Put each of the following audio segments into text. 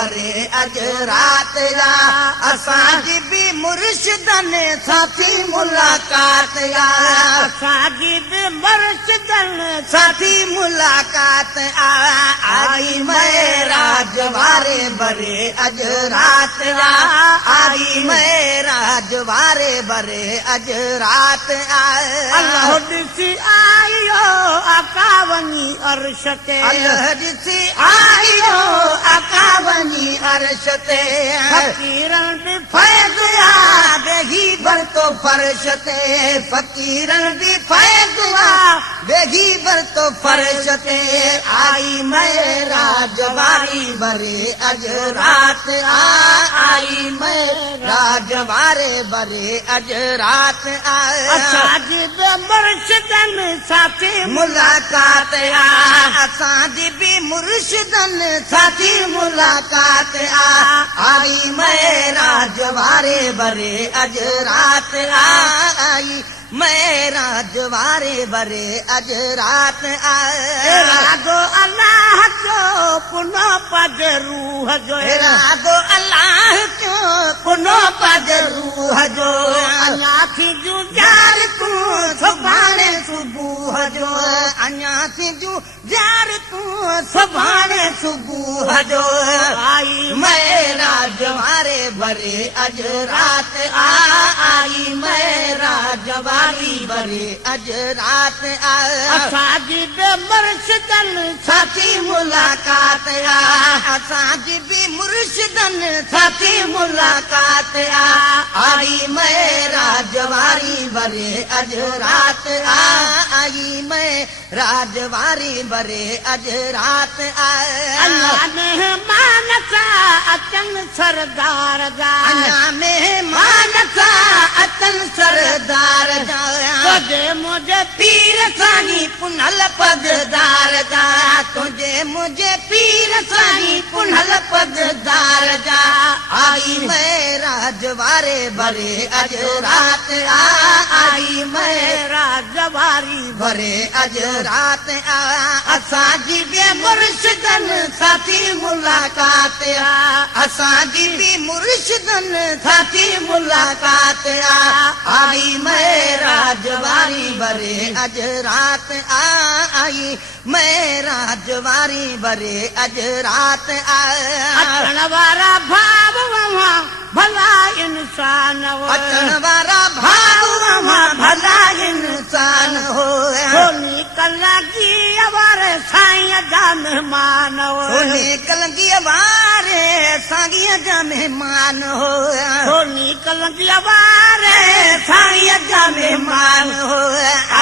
भरे अज रात या असांजी भी मुर्शिदन साथी मुलाकात या असांजी भी मुर्शिदन साथी मुलाकात आई महराज वारे भरे अज रात या आई महराज वारे भरे अज रात अल्लाह ॾिसी आयो आका वञी अर्श ते अल्लाह ॾिसी आयो आका वञी अर्श ते फ़क़ीरन बि फैज़ आ बेही भरतो फर्श ते फ़क़ीरन बि फैज़ आ बेही भरतो फर्श ते आई महराज वारी भरे अज रात आई महराज वारे भरे अज रात असांजी बि मुर्शिदन साथी मुलाकात असांजी भी मुर्शिदन साथी मुलाकात आई महराज वारे भरे अज रात आई महराज वारे भरे अज रात रागो अल्लाह जो पुनो पज रूह जो रागो अल्लाह जो पुनो पज रूह जो अञा थी जूं जार तूं सुभाणे सुबुह जो अञा थी जूं जार तूं सुभाणे सुबुह जो आई महराज वारे भरे अज रात आई महराज वारी भरे अज रात असांजी बि मुर्शिदन साथी मुलाकात असांजी भी मुर्शिदन साथी मुलाकात आई महराज वारी भरे अज रात आई महराज वारी भरे अज रात अल्लाह मेहमान सा अचन सरदार जा अञा मेहमान सा अचन सरदार जा तुझे मुझे पीर सानी पुनल पगदार जा तुझे मुझे पीर सानी पुनल पगदार जा आई महराज वारे भरे अज रात आई महराज वारी भरे अज रात असांजी भी मुर्शिदन साथी मुलाकात असांजी भी मुर्शिदन साथी मुलाकात आई महराज वारी भरे अज रात आई महराज वारी भरे अज रात अचण वारा भाव भला इंसान अचण वारा भाव भला इंसान हो सोनी कलगी वारे साईं जा मेहमान सोनी कलगी वारे साईं जा मेहमान हो सोनी कलगी वारे साईं जा मेहमान हो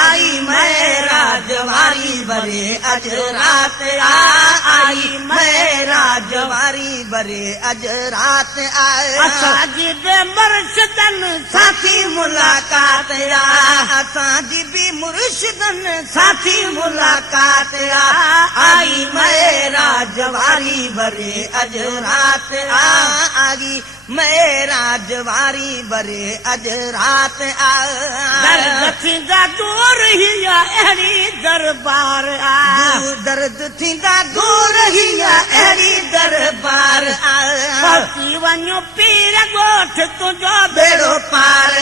आई महराज वारी भरे अज रात आई महराज वारी भरे अज रात असांजी बि मुर्शिदन साथी मुलाकात असांजी भी मुर्शिदन साथी मुलाकात आई महराज वारी भरे अज रात आई महराज वारी भरे अज रात दर्द थींदा दूर ही अहिड़ी दरबार दर्द थींदा दूर ही अहिड़ी दरबार पहुची वञो पीर ॻोठ तुंहिंजो बेड़ो पार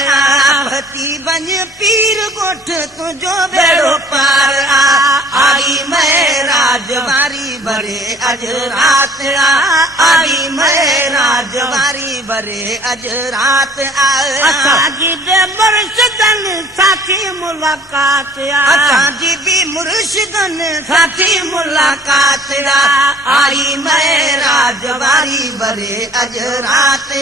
पहुची वञ पीर ॻोठ तुंहिंजो बेड़ो पार आई महराज वारी भरे अज रात आई महराज वारी भरे अज रात असांजी बि मुर्शिदन साथी मुलाकात असांजी भी मुर्शिदन साथी मुलाकात आई महराज वारी भरे अज रात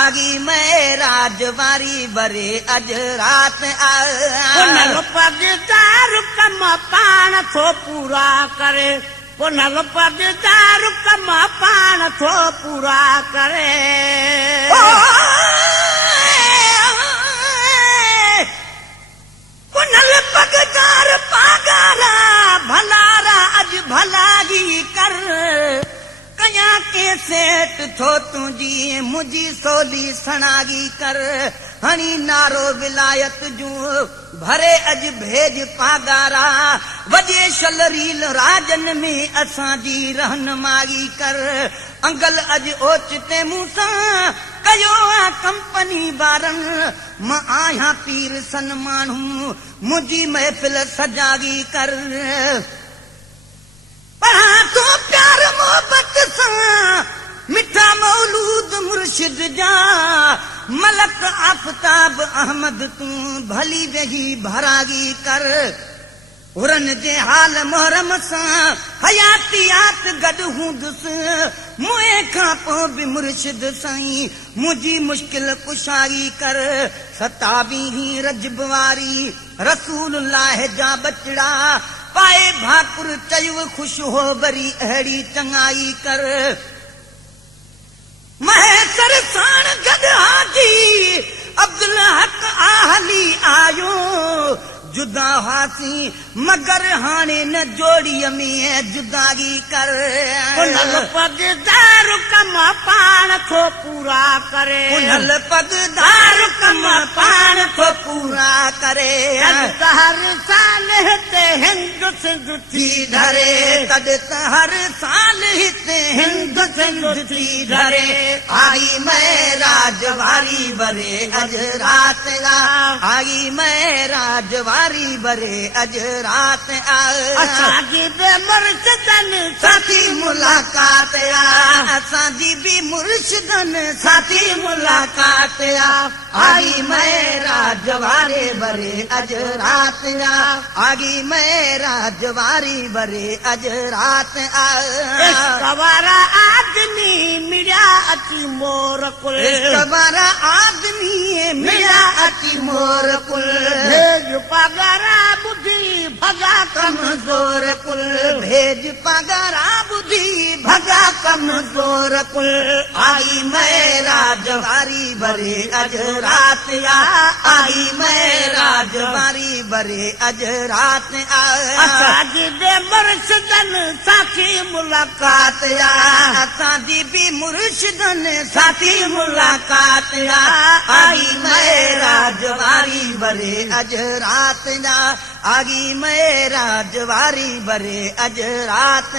आई महराज वारी भरे अज रात पुनल पगदार कम पाण थो पूरा करे पुनल पगदार कम पाण थो पूरा करे पुनल पगदार पागारा भलारा अज भलाई कर कया के सेठ थो तुझी मुझी सोली सणागी कर हणी नारो विलायत जूं भरे अज भेज पागारा वजे शलरील राजन में असांजी रहनुमाई कर अंगल अज ओचिते मूंसां कयो आ कंपनी वारन मां आहियां पीर सन माण्हू मुंहिंजी महफ़िल सजागी कर पढ़ा तो प्यार मोहब्बत सां मिठा मौलूद मुर्शिद जा मलक आफ़ताब अहमद तूं भली वेही भरागी कर उरन जे हाल मोहरम सां हयातियात गॾु हूंदुसि मुंहिं खां पोइ बि मुर्शिद साईं मुंहिंजी मुश्किल कुशाई कर 27 रजब वारी रसूलुल्लाह जा बचड़ा पाए भाकुर चयो ख़ुशि हो वरी अहिड़ी चङाई कर महेसर साण गॾु हाजी अब्दुल हक आहली आयो जुदा हासी मगर हाणे न जोड़ीअ में जुदागी कर उनल पगदार कम पाण थो पूरा करे उनल पगदार कम पाण थो पूरा करे हर साल हिते हिंद सिंध थी धरे तॾ त हर साल हिते हिंद सिंध थी धरे आई मैं राजवारी बरे अज रात आई मैं राजवारी बरे अज रात असांजी बि मुर्शिदन साथी मुलाकात असांजी बि मुर्शिदन साथी मुलाकात आई मैं राजवारे बरे अज रात आगी मैं राजवारी बरे अज रात वारा आदमी मिलिया अची मोर कुल वारा आदमी मिलिया अची मोर कुल भेज पगारा बुद्धि भगा कमज़ोर कुल भेज पगारा बुद्धि भगा कमज़ोर कुल आई मैं राजवारी बरे अज रात आई मैं राजवारी बरे अज रात असांजी बि मुर्शिदन साथी मुलाकात असांजी बि मुर्शिदन साथी मुलाकात आई मैं राजवारी बरे अज रात आगी मैं राजवारी बरे अज रात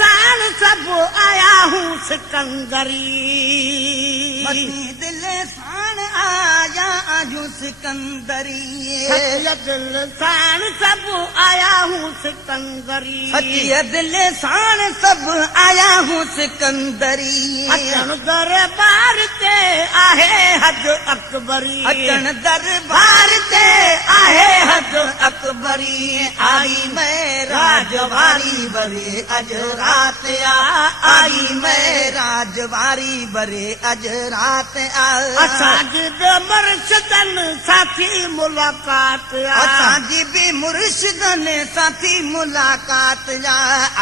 साण सब आया हूँ सिकंदरी दिल साण आया आजू सिकंदरी साण सब आया हूँ सिकंदरी दिल साण सब आया हूँ सिकंदरी अचण दरबार ते आहे हज अकबरी अचण दरबार ते आहे हज अकबरी आई मैं राजवारी बरे अज रात आई मैं राजवारी बरे अज रात असांजी बि मुर्शिदन साथी मुलाकात असांजी बि मुर्शिदन साथी मुलाकात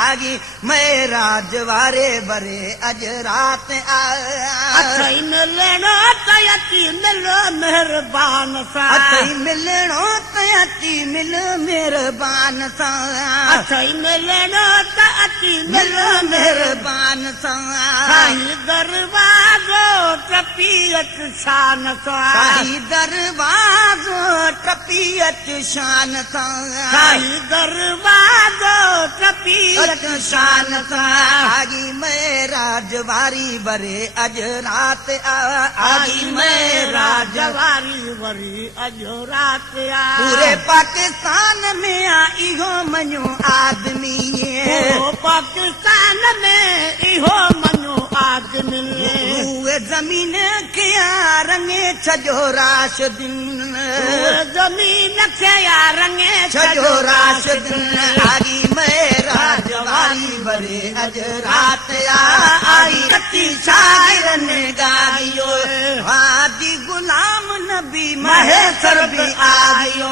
आगी मैं राजवारे बरे अज रात अथई मिलणो त अची मिलो मेहरबान सां अथई मिलणो त अची मिल मेहरबान सां अथई मिलणो त अची मिलो मेहरबान सां साईं दरवाज़ो टपी अच शान सां साईं दरवाज़ो टपी अच शान सां साईं दरवाज़ो टपी अच शान सां आगी मैं राजवारी बरे अज रात आगी मैं राजवारी वरी अज रात पूरे पाकिस्तान में इहो मञो आदमी पूरो पाकिस्तान में इहो मञो आदमी उहे ज़मीन खे रंगे छॾो राशिदीन ज़मीन खे रंगे छॾो राशिदीन आगी मैं राजवारी बरे अज रात आई कती शागिरन गाइयो हादी गुलाम न नबी महेश्वर भी आगियो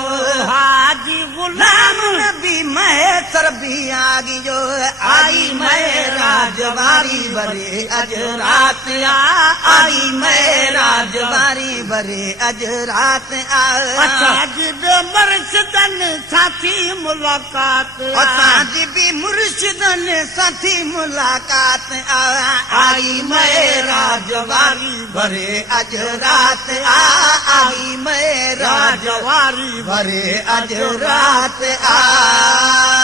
हाजी राम गुलाम नबी महेश्वर भी आगियो आई मैं राजवारी बरे अज रात आई मैं राजवारी बरे अज रात असांजी बि मुर्शिदन साथी मुलाकात असांजी बि मुर्शिदन साथी मुलाकात आई मैं राजवारी बरे अज रात आई मैं राजवारी राजवारी बरे अज रात आ